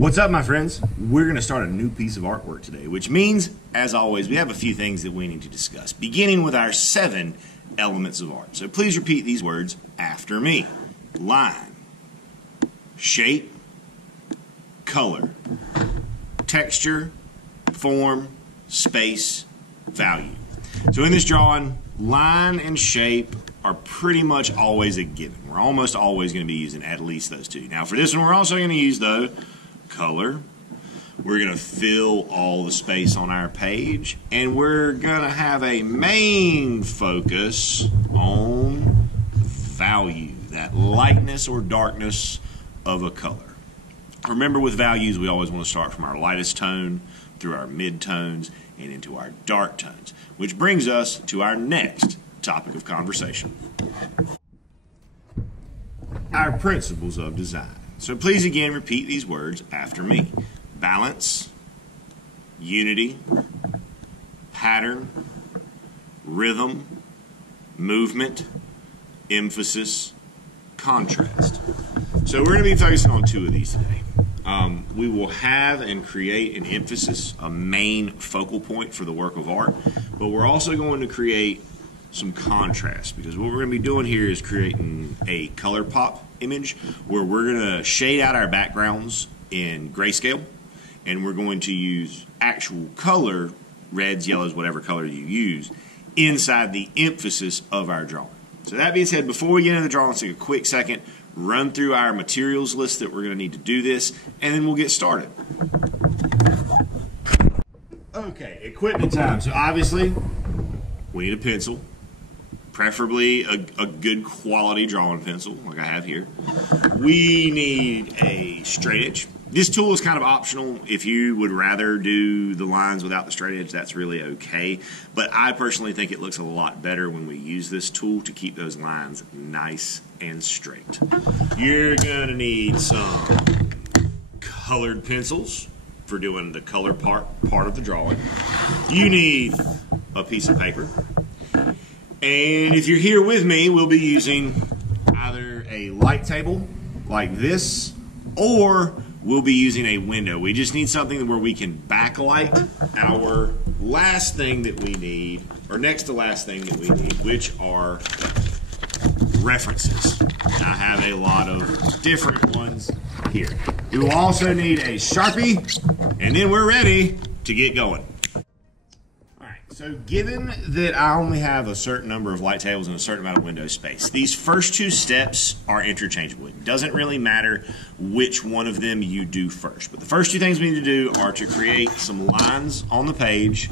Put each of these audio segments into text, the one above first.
What's up, my friends? We're going to start a new piece of artwork today, which means, as always, we have a few things that we need to discuss, beginning with our 7 elements of art. So please repeat these words after me. Line, shape, color, texture, form, space, value. So in this drawing, line and shape are pretty much always a given. We're almost always going to be using at least those two. Now for this one, we're also going to use, though, color. We're going to fill all the space on our page, and we're going to have a main focus on value, that lightness or darkness of a color. Remember, with values, we always want to start from our lightest tone through our mid-tones and into our dark tones, which brings us to our next topic of conversation: our principles of design. So please again repeat these words after me. Balance, unity, pattern, rhythm, movement, emphasis, contrast. So we're going to be focusing on 2 of these today. We will have and create an emphasis, a main focal point for the work of art, but we're also going to create some contrast, because what we're going to be doing here is creating a color pop image where we're going to shade out our backgrounds in grayscale, and we're going to use actual color, reds, yellows, whatever color you use, inside the emphasis of our drawing. So that being said, before we get into the drawing, let's take a quick second, run through our materials list that we're going to need to do this, and then we'll get started. Okay, equipment time. So obviously, we need a pencil. Preferably a good quality drawing pencil, like I have here. We need a straight edge. This tool is kind of optional. If you would rather do the lines without the straight edge, that's really okay. But I personally think it looks a lot better when we use this tool to keep those lines nice and straight. You're gonna need some colored pencils for doing the color part of the drawing. You need a piece of paper. And if you're here with me, we'll be using either a light table like this, or we'll be using a window. We just need something where we can backlight our last thing that we need, or next to last thing that we need, which are references. I have a lot of different ones here. We will also need a Sharpie, and then we're ready to get going. So given that I only have a certain number of light tables and a certain amount of window space, these first 2 steps are interchangeable. It doesn't really matter which one of them you do first. But the first 2 things we need to do are to create some lines on the page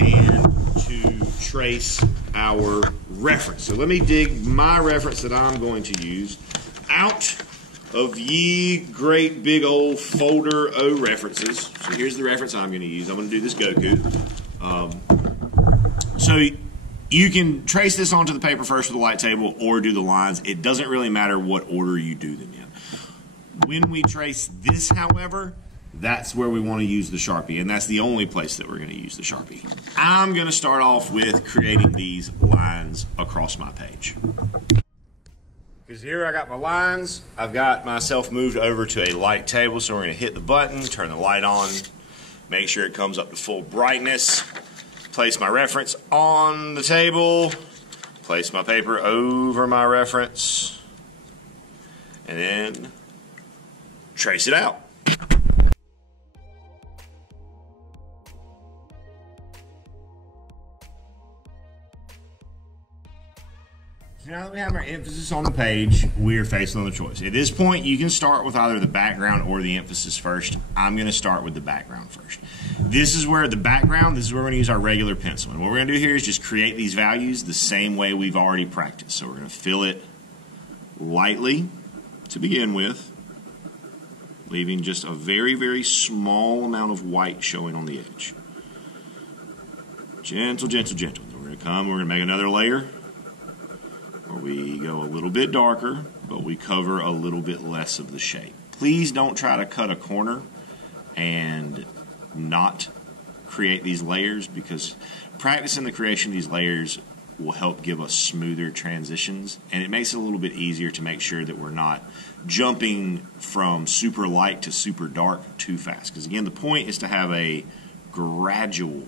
and to trace our reference. So let me dig my reference that I'm going to use out of ye great big old folder o references. So here's the reference I'm going to use. I'm going to do this Goku. So you can trace this onto the paper first with a light table or do the lines. It doesn't really matter what order you do them in. When we trace this, however, that's where we want to use the Sharpie, and that's the only place that we're going to use the Sharpie. I'm going to start off with creating these lines across my page. Because here I got my lines. I've got myself moved over to a light table, so we're going to hit the button, turn the light on, make sure it comes up to full brightness. Place my reference on the table, place my paper over my reference, and then trace it out. So now that we have our emphasis on the page, we are faced with a choice. At this point, you can start with either the background or the emphasis first. I'm going to start with the background first. This is where we're going to use our regular pencil. And what we're going to do here is just create these values the same way we've already practiced. So we're going to fill it lightly to begin with, leaving just a very, very small amount of white showing on the edge. Gentle, gentle, gentle. Then we're going to make another layer where we go a little bit darker, but we cover a little bit less of the shape. Please don't try to cut a corner and not create these layers, because practicing the creation of these layers will help give us smoother transitions, and it makes it a little bit easier to make sure that we're not jumping from super light to super dark too fast. Because again, the point is to have a gradual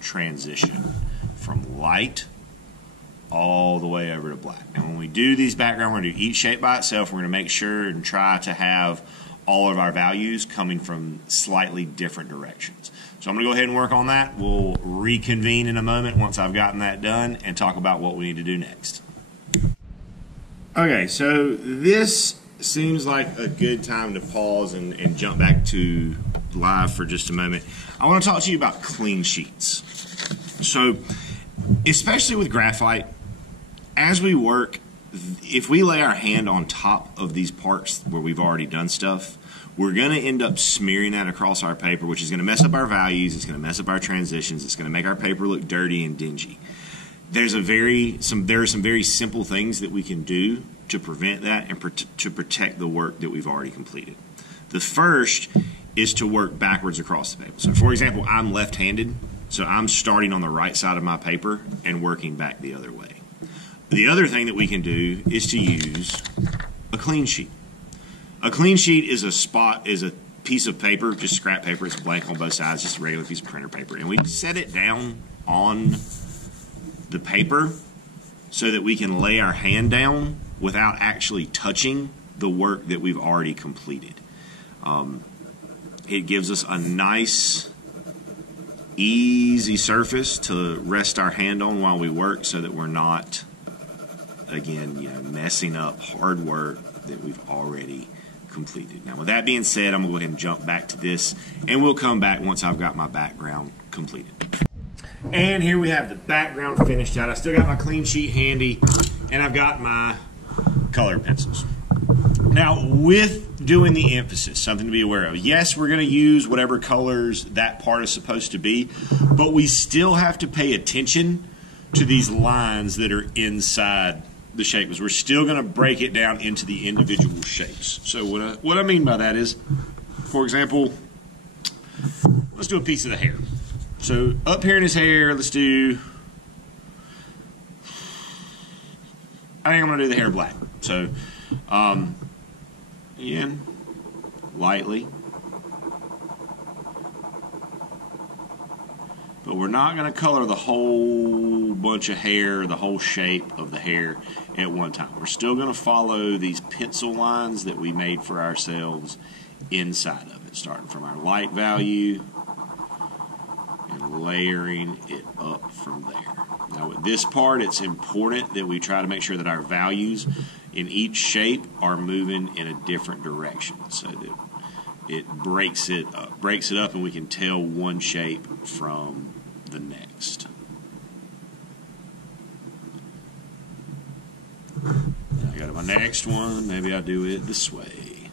transition from light all the way over to black. And when we do these background, we're going to do each shape by itself. We're going to make sure and try to have all of our values coming from slightly different directions. So I'm going to go ahead and work on that. We'll reconvene in a moment once I've gotten that done and talk about what we need to do next. Okay, so this seems like a good time to pause and jump back to live for just a moment. I want to talk to you about clean sheets. So, especially with graphite, as we work, if we lay our hand on top of these parts where we've already done stuff, we're going to end up smearing that across our paper, which is going to mess up our values, it's going to mess up our transitions, it's going to make our paper look dirty and dingy. There are some very simple things that we can do to prevent that and to protect the work that we've already completed. The first is to work backwards across the paper. So for example, I'm left-handed, so I'm starting on the right side of my paper and working back the other way. The other thing that we can do is to use a clean sheet. A clean sheet is a piece of paper, just scrap paper. It's blank on both sides, just a regular piece of printer paper. And we set it down on the paper so that we can lay our hand down without actually touching the work that we've already completed. It gives us a nice, easy surface to rest our hand on while we work so that we're not, again, messing up hard work that we've already completed. Now, with that being said, I'm going to go ahead and jump back to this, and we'll come back once I've got my background completed. And here we have the background finished out. I still got my clean sheet handy, and I've got my colored pencils. Now, with doing the emphasis, something to be aware of. Yes, we're going to use whatever colors that part is supposed to be, but we still have to pay attention to these lines that are inside the shape, because we're still going to break it down into the individual shapes. So what I mean by that is, for example, let's do a piece of the hair. So up here in his hair, let's do, I think I'm going to do the hair black. So again, lightly. But we're not going to color the whole bunch of hair, the whole shape of the hair at one time. We're still going to follow these pencil lines that we made for ourselves inside of it, starting from our light value and layering it up from there. Now with this part, it's important that we try to make sure that our values in each shape are moving in a different direction so that it breaks it up and we can tell one shape from the next. Now I go to my next one. Maybe I'll do it this way.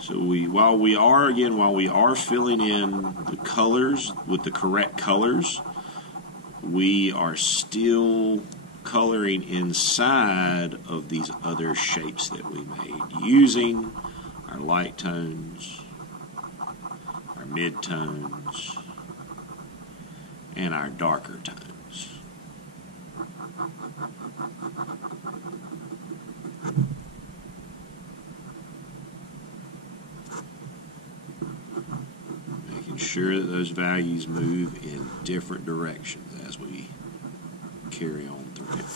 So while we are filling in the colors with the correct colors, we are still coloring inside of these other shapes that we made using our light tones, our mid tones, and our darker tones. Making sure that those values move in different directions as we carry on through it.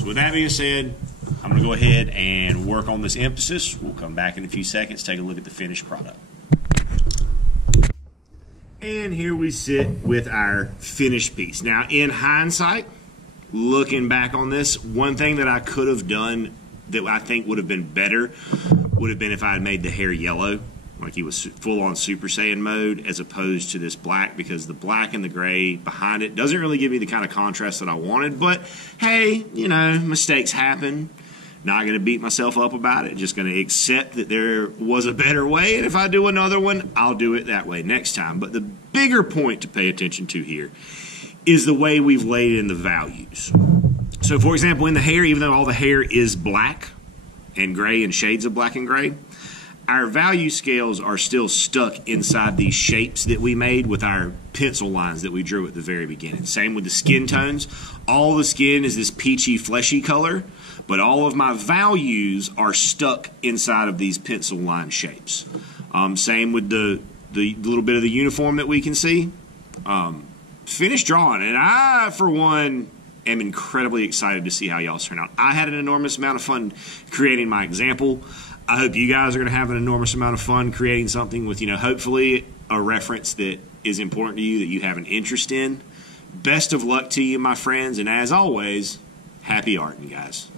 So with that being said, I'm going to go ahead and work on this emphasis. We'll come back in a few seconds, take a look at the finished product. And here we sit with our finished piece. Now, in hindsight, looking back on this, one thing that I could have done that I think would have been better would have been if I had made the hair yellow, like he was full-on Super Saiyan mode, as opposed to this black, because the black and the gray behind it doesn't really give me the kind of contrast that I wanted. But, hey, mistakes happen. Not going to beat myself up about it. Just going to accept that there was a better way, and if I do another one, I'll do it that way next time. But the bigger point to pay attention to here is the way we've laid in the values. So, for example, in the hair, even though all the hair is black and gray and shades of black and gray, our value scales are still stuck inside these shapes that we made with our pencil lines that we drew at the very beginning. Same with the skin tones. All the skin is this peachy, fleshy color, but all of my values are stuck inside of these pencil line shapes. Same with the little bit of the uniform that we can see. Finished drawing, and I, for one, am incredibly excited to see how y'all turn out. I had an enormous amount of fun creating my example. I hope you guys are going to have an enormous amount of fun creating something with, hopefully a reference that is important to you, that you have an interest in. Best of luck to you, my friends, and as always, happy arting, guys.